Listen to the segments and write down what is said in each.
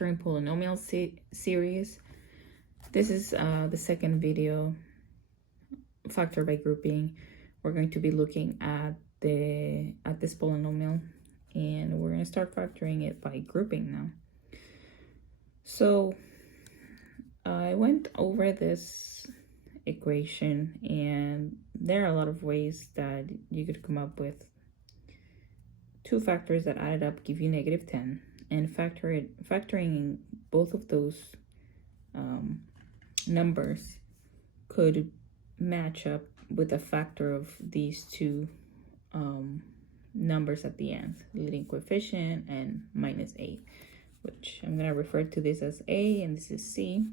factoring polynomial series. This is the second video, factor by grouping. We're going to be looking at this polynomial, and we're going to start factoring it by grouping now. So I went over this equation, and there are a lot of ways that you could come up with two factors that added up give you -10, and factoring both of those numbers could match up with a factor of these two numbers at the end, leading coefficient and -8, which I'm going to refer to this as A and this is C.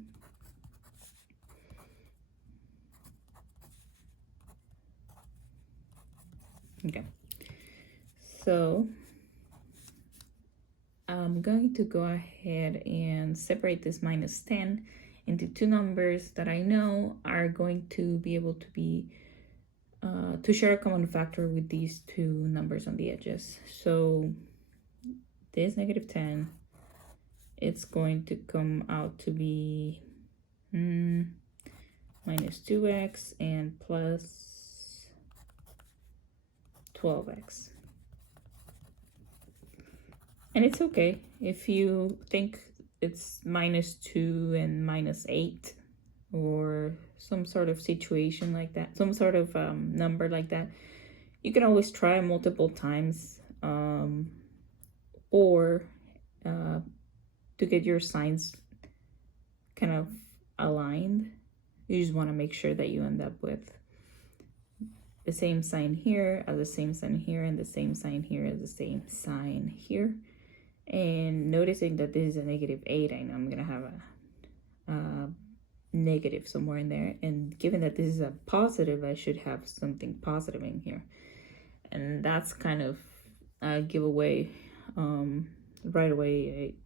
Okay, so I'm going to go ahead and separate this -10 into two numbers that I know are going to be able to be to share a common factor with these two numbers on the edges. So this -10, it's going to come out to be -2x and plus 12x. And it's okay if you think it's -2 and -8 or some sort of situation like that, some sort of number like that. You can always try multiple times or to get your signs kind of aligned. You just want to make sure that you end up with the same sign here as the same sign here and the same sign here as the same sign here. And noticing that this is a -8, I know I'm gonna have a negative somewhere in there, and given that this is a positive, I should have something positive in here, and that's kind of a giveaway. Right away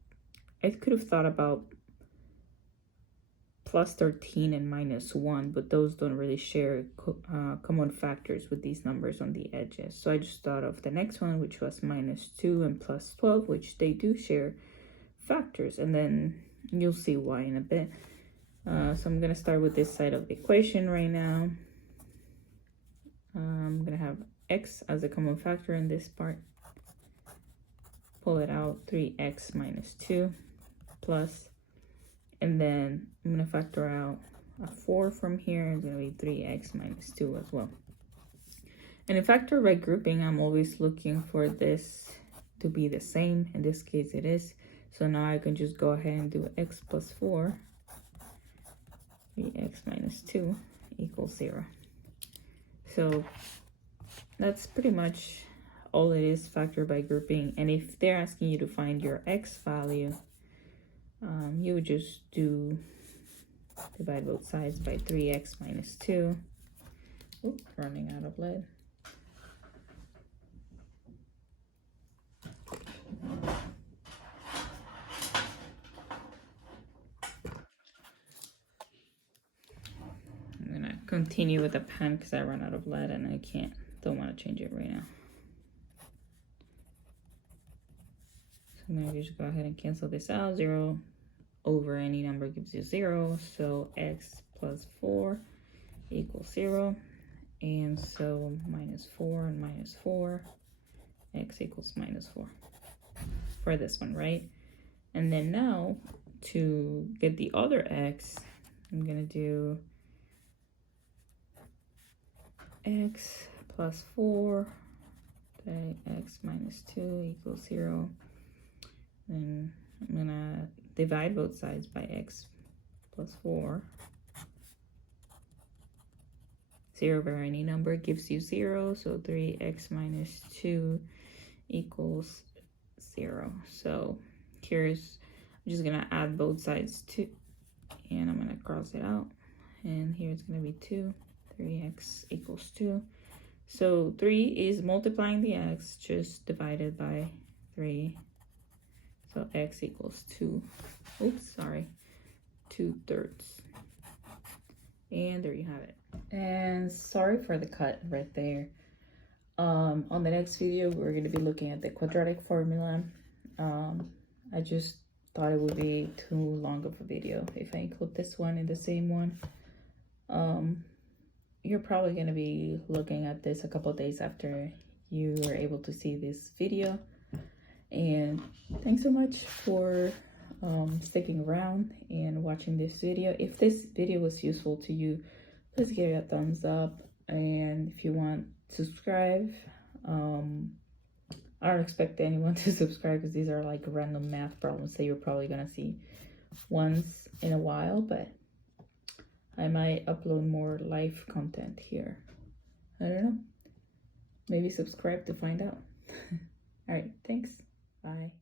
I could have thought about +13 and -1, but those don't really share common factors with these numbers on the edges. So I just thought of the next one, which was -2 and +12, which they do share factors, and then you'll see why in a bit. So I'm going to start with this side of the equation right now. I'm going to have x as a common factor in this part. Pull it out, 3x -2 plus, and then I'm going to factor out a 4 from here. It's going to be 3x -2 as well. And in factor by grouping, I'm always looking for this to be the same. In this case, it is. So now I can just go ahead and do x plus 4. 3x -2 equals 0. So that's pretty much all it is, factor by grouping. And if they're asking you to find your x value, you would just divide both sides by 3x -2. Oops, running out of lead. I'm gonna continue with the pen because I ran out of lead and I don't want to change it right now. So I'm gonna just go ahead and cancel this out. 0 over any number gives you 0, so x plus 4 equals 0, and so -4 and -4, x equals -4 for this one, right? And then now to get the other x, I'm gonna do x plus 4, okay, x -2 equals 0. Then I'm gonna divide both sides by x plus 4. 0 over any number gives you 0, so 3x -2 equals 0. So I'm just gonna add both sides to, and I'm gonna cross it out, and here it's gonna be 2. 3x equals 2. So 3 is multiplying the x, just divided by 3. So x equals 2. Oops, sorry. 2/3. And there you have it. And sorry for the cut right there. On the next video, we're going to be looking at the quadratic formula. I just thought it would be too long of a video if I include this one in the same one. You're probably going to be looking at this a couple days after you are able to see this video. And thanks so much for sticking around and watching this video. If this video was useful to you, please give it a thumbs up. And if you want, subscribe. I don't expect anyone to subscribe because these are like random math problems that you're probably gonna see once in a while, but I might upload more live content here. I don't know. Maybe subscribe to find out. All right, thanks. Bye.